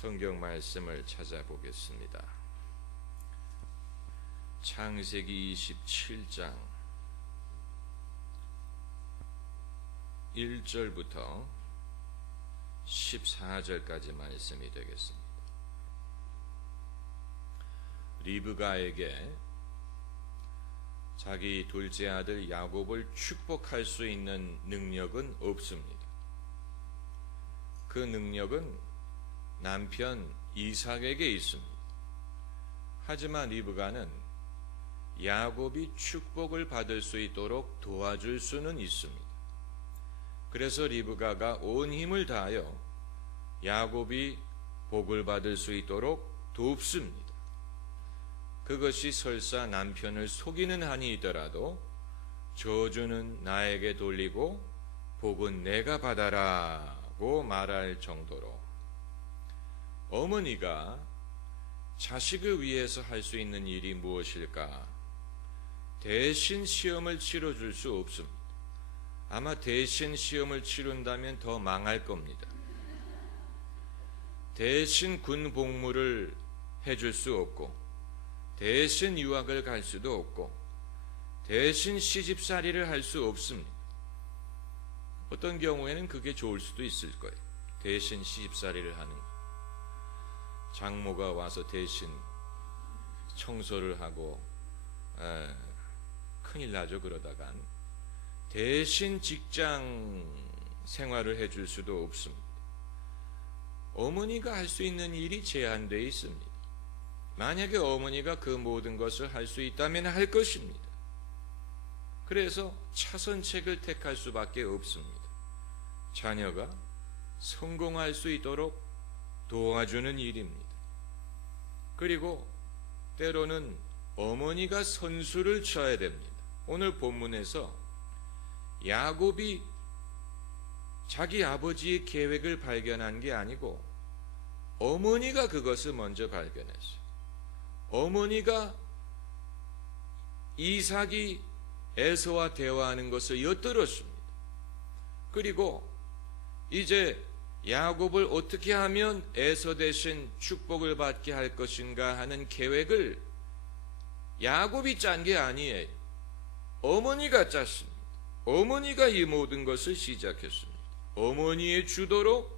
성경 말씀을 찾아보겠습니다. 창세기 27장 1절부터 14절까지 말씀이 되겠습니다. 리브가에게 자기 둘째 아들 야곱을 축복할 수 있는 능력은 없습니다. 그 능력은 남편 이삭에게 있습니다. 하지만 리브가는 야곱이 축복을 받을 수 있도록 도와줄 수는 있습니다. 그래서 리브가가 온 힘을 다하여 야곱이 복을 받을 수 있도록 돕습니다. 그것이 설사 남편을 속이는 한이더라도 저주는 나에게 돌리고 복은 내가 받아라고 말할 정도로 어머니가 자식을 위해서 할 수 있는 일이 무엇일까? 대신 시험을 치러줄 수 없습니다. 아마 대신 시험을 치른다면 더 망할 겁니다. 대신 군 복무를 해줄 수 없고, 대신 유학을 갈 수도 없고, 대신 시집살이를 할 수 없습니다. 어떤 경우에는 그게 좋을 수도 있을 거예요. 대신 시집살이를 하는 거. 장모가 와서 대신 청소를 하고 에, 큰일 나죠 그러다간 대신 직장 생활을 해줄 수도 없습니다. 어머니가 할 수 있는 일이 제한되어 있습니다. 만약에 어머니가 그 모든 것을 할 수 있다면 할 것입니다. 그래서 차선책을 택할 수밖에 없습니다. 자녀가 성공할 수 있도록 도와주는 일입니다. 그리고 때로는 어머니가 선수를 쳐야 됩니다. 오늘 본문에서 야곱이 자기 아버지의 계획을 발견한 게 아니고 어머니가 그것을 먼저 발견했어요. 어머니가 이삭이 에서와 대화하는 것을 엿들었습니다. 그리고 이제 야곱을 어떻게 하면 에서 대신 축복을 받게 할 것인가 하는 계획을 야곱이 짠 게 아니에요. 어머니가 짰습니다. 어머니가 이 모든 것을 시작했습니다. 어머니의 주도로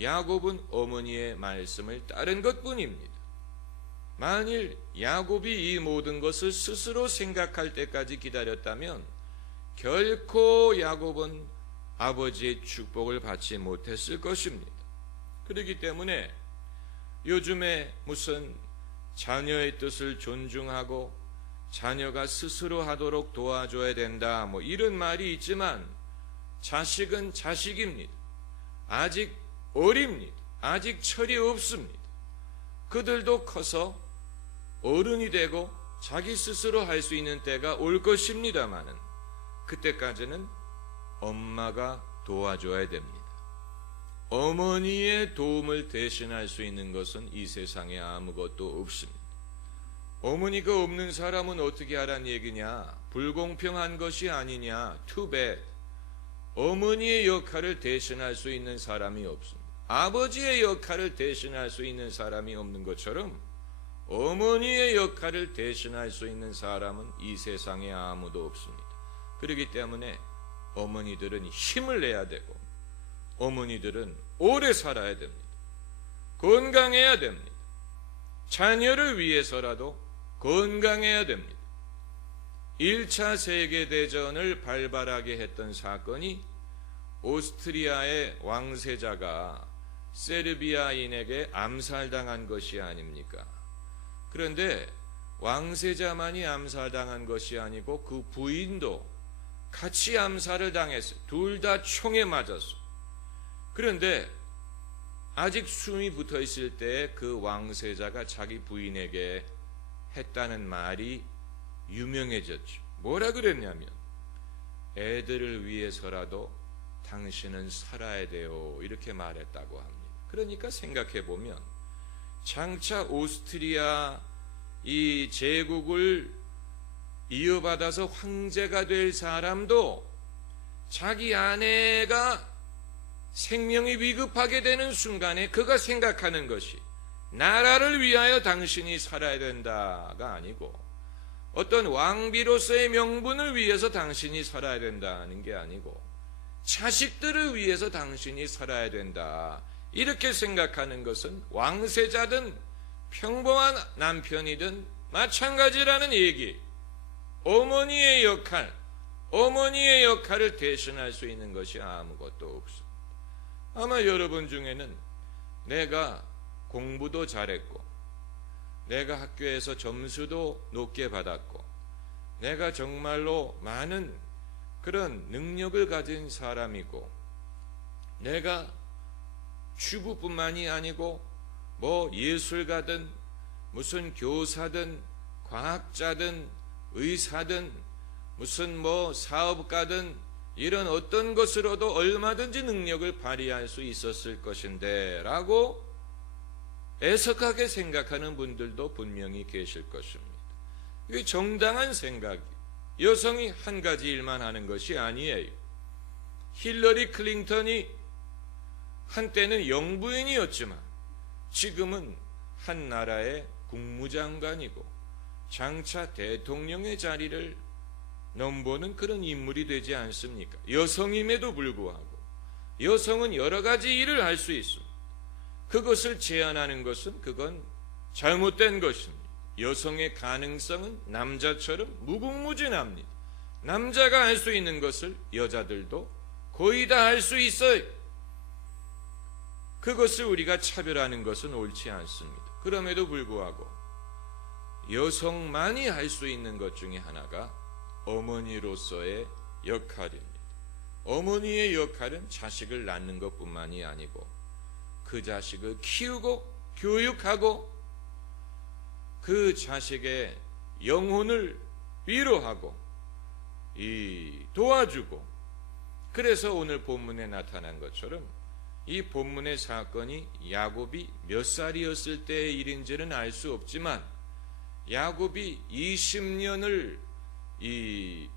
야곱은 어머니의 말씀을 따른 것 뿐입니다. 만일 야곱이 이 모든 것을 스스로 생각할 때까지 기다렸다면 결코 야곱은 아버지의 축복을 받지 못했을 것입니다. 그렇기 때문에 요즘에 무슨 자녀의 뜻을 존중하고 자녀가 스스로 하도록 도와줘야 된다. 뭐 이런 말이 있지만 자식은 자식입니다. 아직 어립니다. 아직 철이 없습니다. 그들도 커서 어른이 되고 자기 스스로 할 수 있는 때가 올 것입니다마는 그때까지는 엄마가 도와줘야 됩니다. 어머니의 도움을 대신할 수 있는 것은 이 세상에 아무것도 없습니다. 어머니가 없는 사람은 어떻게 하란 얘기냐? 불공평한 것이 아니냐? too bad. 어머니의 역할을 대신할 수 있는 사람이 없습니다. 아버지의 역할을 대신할 수 있는 사람이 없는 것처럼 어머니의 역할을 대신할 수 있는 사람은 이 세상에 아무도 없습니다. 그렇기 때문에 어머니들은 힘을 내야 되고 어머니들은 오래 살아야 됩니다. 건강해야 됩니다. 자녀를 위해서라도 건강해야 됩니다. 1차 세계대전을 발발하게 했던 사건이 오스트리아의 왕세자가 세르비아인에게 암살당한 것이 아닙니까? 그런데 왕세자만이 암살당한 것이 아니고 그 부인도 같이 암살을 당했어요. 둘 다 총에 맞았어. 그런데 아직 숨이 붙어 있을 때 그 왕세자가 자기 부인에게 했다는 말이 유명해졌죠. 뭐라 그랬냐면 애들을 위해서라도 당신은 살아야 돼요. 이렇게 말했다고 합니다. 그러니까 생각해 보면 장차 오스트리아 이 제국을 이어받아서 황제가 될 사람도 자기 아내가 생명이 위급하게 되는 순간에 그가 생각하는 것이 나라를 위하여 당신이 살아야 된다가 아니고 어떤 왕비로서의 명분을 위해서 당신이 살아야 된다는 게 아니고 자식들을 위해서 당신이 살아야 된다. 이렇게 생각하는 것은 왕세자든 평범한 남편이든 마찬가지라는 얘기. 어머니의 역할, 어머니의 역할을 대신할 수 있는 것이 아무것도 없어. 아마 여러분 중에는 내가 공부도 잘했고, 내가 학교에서 점수도 높게 받았고, 내가 정말로 많은 그런 능력을 가진 사람이고, 내가 주부뿐만이 아니고, 뭐 예술가든, 무슨 교사든, 과학자든, 의사든, 무슨 뭐 사업가든, 이런 어떤 것으로도 얼마든지 능력을 발휘할 수 있었을 것인데, 라고 애석하게 생각하는 분들도 분명히 계실 것입니다. 이게 정당한 생각이 여성이 한 가지 일만 하는 것이 아니에요. 힐러리 클린턴이 한때는 영부인이었지만 지금은 한 나라의 국무장관이고 장차 대통령의 자리를 넘보는 그런 인물이 되지 않습니까? 여성임에도 불구하고 여성은 여러 가지 일을 할 수 있습니다. 그것을 제한하는 것은 그건 잘못된 것입니다. 여성의 가능성은 남자처럼 무궁무진합니다. 남자가 할 수 있는 것을 여자들도 거의 다 할 수 있어요. 그것을 우리가 차별하는 것은 옳지 않습니다. 그럼에도 불구하고 여성만이 할 수 있는 것 중에 하나가 어머니로서의 역할입니다. 어머니의 역할은 자식을 낳는 것뿐만이 아니고 그 자식을 키우고 교육하고 그 자식의 영혼을 위로하고 이 도와주고 그래서 오늘 본문에 나타난 것처럼 이 본문의 사건이 야곱이 몇 살이었을 때의 일인지는 알 수 없지만 야곱이 20년을 이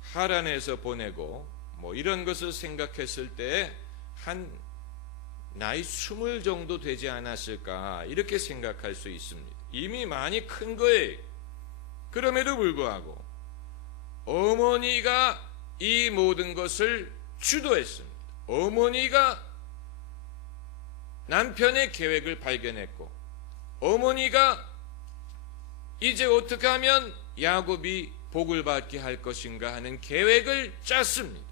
하란에서 보내고 뭐 이런 것을 생각했을 때 한 나이 스물 정도 되지 않았을까 이렇게 생각할 수 있습니다. 이미 많이 큰 거예요. 그럼에도 불구하고 어머니가 이 모든 것을 주도했습니다. 어머니가 남편의 계획을 발견했고 어머니가 이제 어떻게 하면 야곱이 복을 받게 할 것인가 하는 계획을 짰습니다.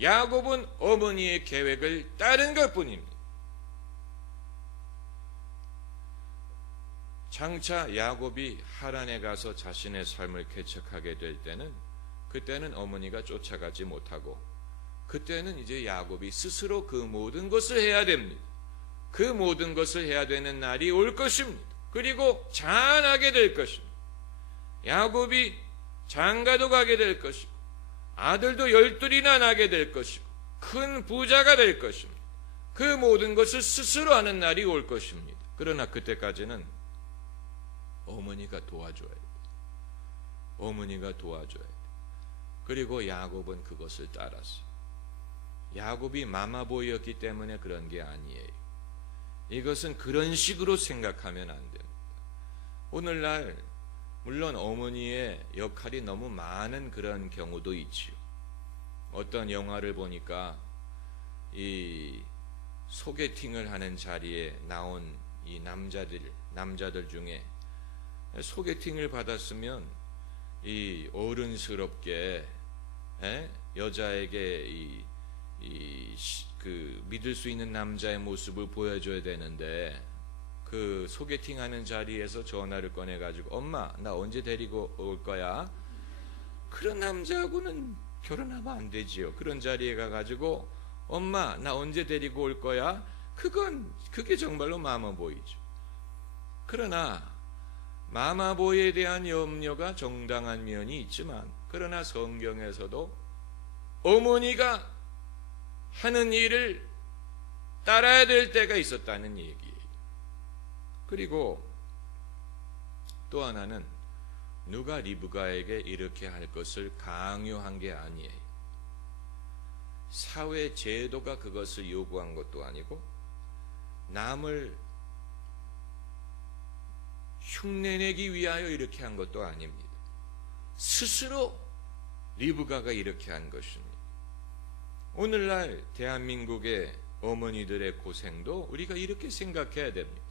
야곱은 어머니의 계획을 따른 것 뿐입니다. 장차 야곱이 하란에 가서 자신의 삶을 개척하게 될 때는 그때는 어머니가 쫓아가지 못하고 그때는 이제 야곱이 스스로 그 모든 것을 해야 됩니다. 그 모든 것을 해야 되는 날이 올 것입니다. 그리고 자라나게 될 것입니다. 야곱이 장가도 가게 될 것이고 아들도 열둘이나 나게 될 것이고 큰 부자가 될 것입니다. 그 모든 것을 스스로 하는 날이 올 것입니다. 그러나 그때까지는 어머니가 도와줘야 돼. 어머니가 도와줘야 돼. 그리고 야곱은 그것을 따랐어. 야곱이 마마보이였기 때문에 그런 게 아니에요. 이것은 그런 식으로 생각하면 안 됩니다. 오늘날 물론 어머니의 역할이 너무 많은 그런 경우도 있지요. 어떤 영화를 보니까 이 소개팅을 하는 자리에 나온 이 남자들 남자들 중에 소개팅을 받았으면 이 어른스럽게 에? 여자에게 이, 이, 그 믿을 수 있는 남자의 모습을 보여줘야 되는데 그 소개팅하는 자리에서 전화를 꺼내 가지고 엄마 나 언제 데리고 올 거야? 그런 남자하고는 결혼하면 안 되지요. 그런 자리에 가 가지고 엄마 나 언제 데리고 올 거야? 그건 그게 정말로 마마 보이죠. 그러나 마마보이에 대한 염려가 정당한 면이 있지만 그러나 성경에서도 어머니가 하는 일을 따라야 될 때가 있었다는 얘기예요. 그리고 또 하나는 누가 리브가에게 이렇게 할 것을 강요한 게 아니에요. 사회 제도가 그것을 요구한 것도 아니고 남을 흉내내기 위하여 이렇게 한 것도 아닙니다. 스스로 리브가가 이렇게 한 것입니다. 오늘날 대한민국의 어머니들의 고생도 우리가 이렇게 생각해야 됩니다.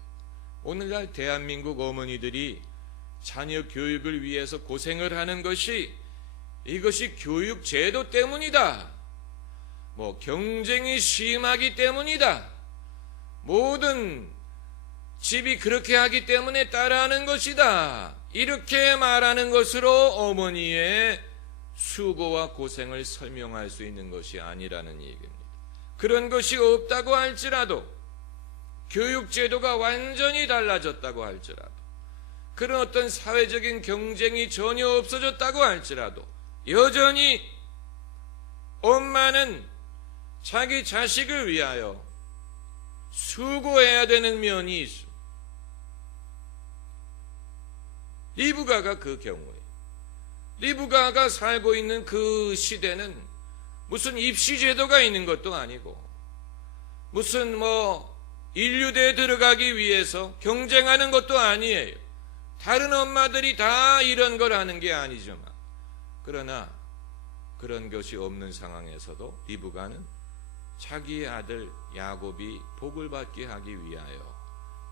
오늘날 대한민국 어머니들이 자녀 교육을 위해서 고생을 하는 것이 이것이 교육 제도 때문이다. 뭐 경쟁이 심하기 때문이다. 모든 집이 그렇게 하기 때문에 따라하는 것이다. 이렇게 말하는 것으로 어머니의 수고와 고생을 설명할 수 있는 것이 아니라는 얘기입니다. 그런 것이 없다고 할지라도 교육 제도가 완전히 달라졌다고 할지라도 그런 어떤 사회적인 경쟁이 전혀 없어졌다고 할지라도 여전히 엄마는 자기 자식을 위하여 수고해야 되는 면이 있습니다. 리브가가 그 경우에 리브가가 살고 있는 그 시대는 무슨 입시 제도가 있는 것도 아니고 무슨 뭐 인류대에 들어가기 위해서 경쟁하는 것도 아니에요. 다른 엄마들이 다 이런 걸 하는 게 아니지만 그러나 그런 것이 없는 상황에서도 리브가는 자기의 아들 야곱이 복을 받게 하기 위하여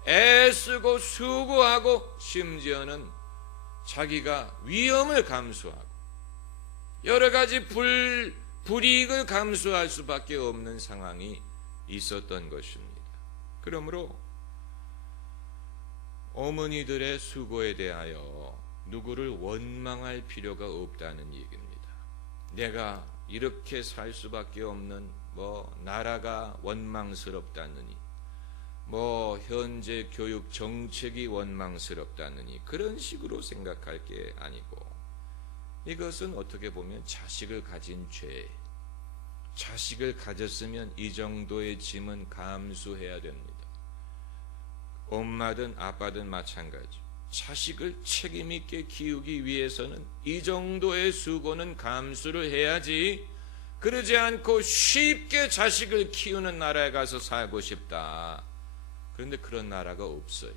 애쓰고 수고하고 심지어는 자기가 위험을 감수하고 여러 가지 불, 불이익을 감수할 수밖에 없는 상황이 있었던 것입니다. 그러므로 어머니들의 수고에 대하여 누구를 원망할 필요가 없다는 얘기입니다. 내가 이렇게 살 수밖에 없는 뭐 나라가 원망스럽다느니 뭐 현재 교육 정책이 원망스럽다느니 그런 식으로 생각할 게 아니고 이것은 어떻게 보면 자식을 가진 죄 자식을 가졌으면 이 정도의 짐은 감수해야 됩니다. 엄마든 아빠든 마찬가지. 자식을 책임있게 키우기 위해서는 이 정도의 수고는 감수를 해야지 그러지 않고 쉽게 자식을 키우는 나라에 가서 살고 싶다. 그런데 그런 나라가 없어요.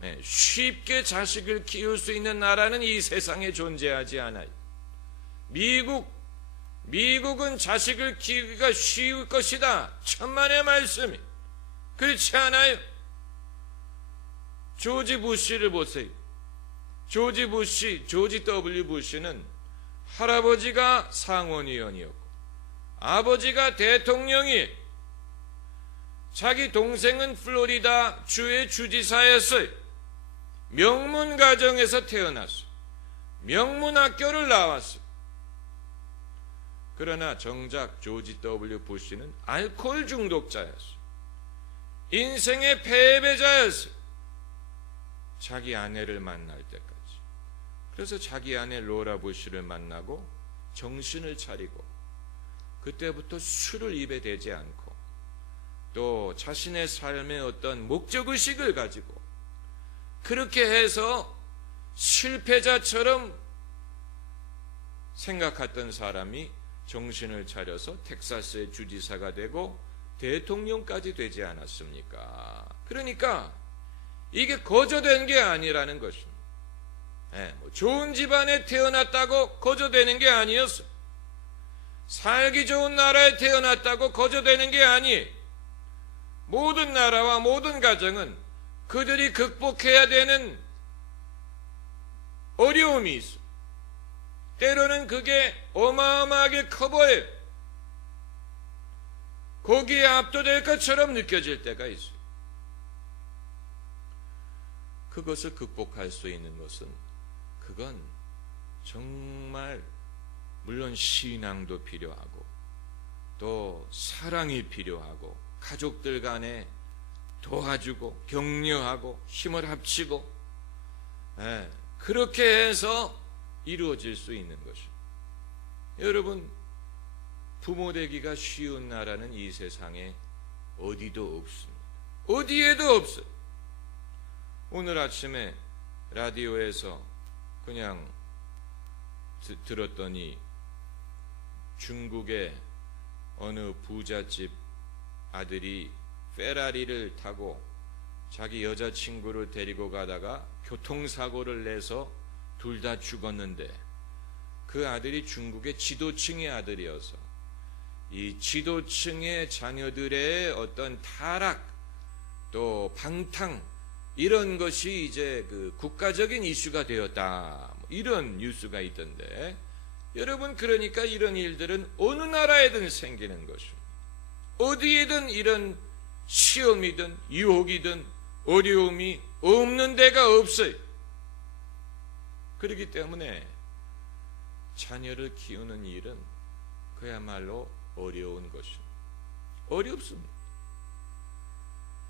네, 쉽게 자식을 키울 수 있는 나라는 이 세상에 존재하지 않아요. 미국, 미국은 자식을 키우기가 쉬울 것이다. 천만의 말씀이. 그렇지 않아요. 조지 부시를 보세요. 조지 부시, 조지 W 부시는 할아버지가 상원의원이었고 아버지가 대통령이 자기 동생은 플로리다 주의 주지사였어요. 명문 가정에서 태어났어. 명문 학교를 나왔어. 그러나 정작 조지 W 부시는 알코올 중독자였어. 인생의 패배자였어. 자기 아내를 만날 때까지. 그래서 자기 아내 로라 부시를 만나고 정신을 차리고 그때부터 술을 입에 대지 않고 또 자신의 삶의 어떤 목적의식을 가지고 그렇게 해서 실패자처럼 생각했던 사람이 정신을 차려서 텍사스의 주지사가 되고 대통령까지 되지 않았습니까? 그러니까 이게 거저된 게 아니라는 것입니다. 네, 뭐 좋은 집안에 태어났다고 거저되는 게 아니었어. 살기 좋은 나라에 태어났다고 거저되는 게 아니. 모든 나라와 모든 가정은 그들이 극복해야 되는 어려움이 있어. 때로는 그게 어마어마하게 커 보여. 거기에 압도될 것처럼 느껴질 때가 있어요. 그것을 극복할 수 있는 것은 그건 정말 물론 신앙도 필요하고 또 사랑이 필요하고 가족들 간에 도와주고 격려하고 힘을 합치고 예, 그렇게 해서 이루어질 수 있는 것입니다. 여러분 부모 되기가 쉬운 나라는 이 세상에 어디도 없습니다. 어디에도 없어요. 오늘 아침에 라디오에서 그냥 드, 들었더니 중국의 어느 부잣집 아들이 페라리를 타고 자기 여자친구를 데리고 가다가 교통사고를 내서 둘 다 죽었는데 그 아들이 중국의 지도층의 아들이어서 이 지도층의 자녀들의 어떤 타락 또 방탕 이런 것이 이제 그 국가적인 이슈가 되었다 뭐 이런 뉴스가 있던데 여러분 그러니까 이런 일들은 어느 나라에든 생기는 것입니다. 어디에든 이런 시험이든 유혹이든 어려움이 없는 데가 없어요. 그렇기 때문에 자녀를 키우는 일은 그야말로 어려운 것입니다. 어렵습니다.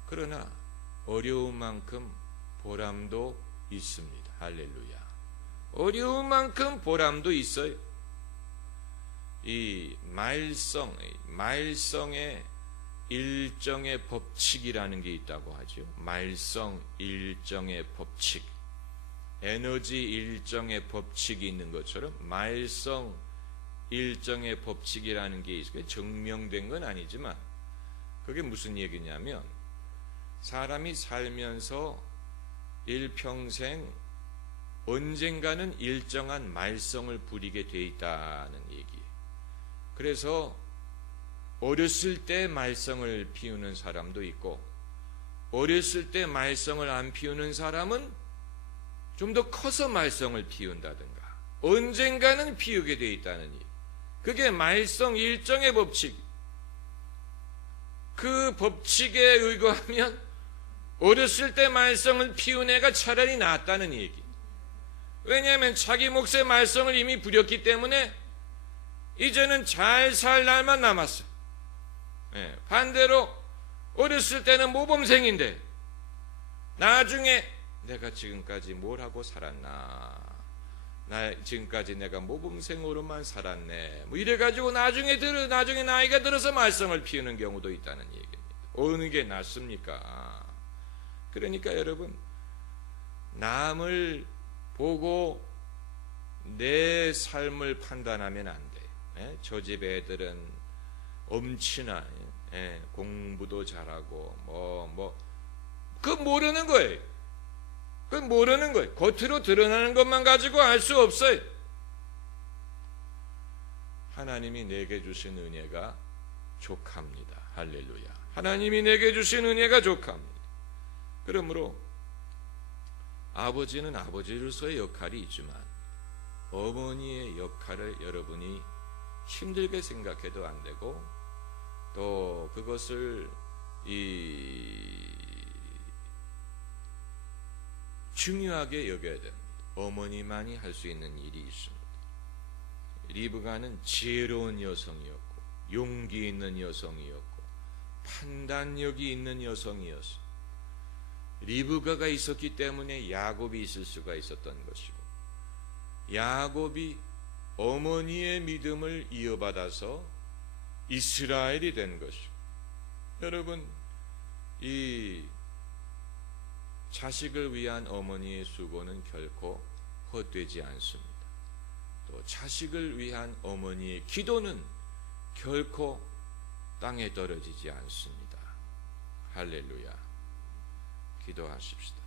그러나 어려운 만큼 보람도 있습니다. 할렐루야. 어려운 만큼 보람도 있어요. 이 말성, 말성의 일정의 법칙이라는 게 있다고 하죠. 말성 일정의 법칙. 에너지 일정의 법칙이 있는 것처럼 말성 일정의 법칙이라는 게 있어요. 증명된 건 아니지만 그게 무슨 얘기냐면 사람이 살면서 일평생 언젠가는 일정한 말썽을 부리게 돼 있다는 얘기. 그래서 어렸을 때 말썽을 피우는 사람도 있고 어렸을 때 말썽을 안 피우는 사람은 좀 더 커서 말썽을 피운다든가 언젠가는 피우게 돼 있다는 얘기. 그게 말썽 일정의 법칙. 그 법칙에 의거하면 어렸을 때 말썽을 피운 애가 차라리 낫다는 얘기. 왜냐하면 자기 몫의 말썽을 이미 부렸기 때문에 이제는 잘 살 날만 남았어. 예, 반대로 어렸을 때는 모범생인데 나중에 내가 지금까지 뭘 하고 살았나? 나 지금까지 내가 모범생으로만 살았네. 뭐 이래가지고 나중에 들어 나중에 나이가 들어서 말썽을 피우는 경우도 있다는 얘기입니다. 어느 게 낫습니까? 그러니까 여러분 남을 보고 내 삶을 판단하면 안 돼. 예? 저집 애들은 엄친아 예? 공부도 잘하고 뭐 뭐 그 모르는 거예요. 그 모르는 거예요. 겉으로 드러나는 것만 가지고 알 수 없어요. 하나님이 내게 주신 은혜가 족합니다. 할렐루야. 하나님이 내게 주신 은혜가 족합니다. 그러므로 아버지는 아버지로서의 역할이 있지만 어머니의 역할을 여러분이 힘들게 생각해도 안 되고 또 그것을 이 중요하게 여겨야 됩니다. 어머니만이 할 수 있는 일이 있습니다. 리브가는 지혜로운 여성이었고 용기 있는 여성이었고 판단력이 있는 여성이었어. 리브가가 있었기 때문에 야곱이 있을 수가 있었던 것이고 야곱이 어머니의 믿음을 이어받아서 이스라엘이 된 것이고 여러분 이 자식을 위한 어머니의 수고는 결코 헛되지 않습니다. 또 자식을 위한 어머니의 기도는 결코 땅에 떨어지지 않습니다. 할렐루야. 기도하십시다.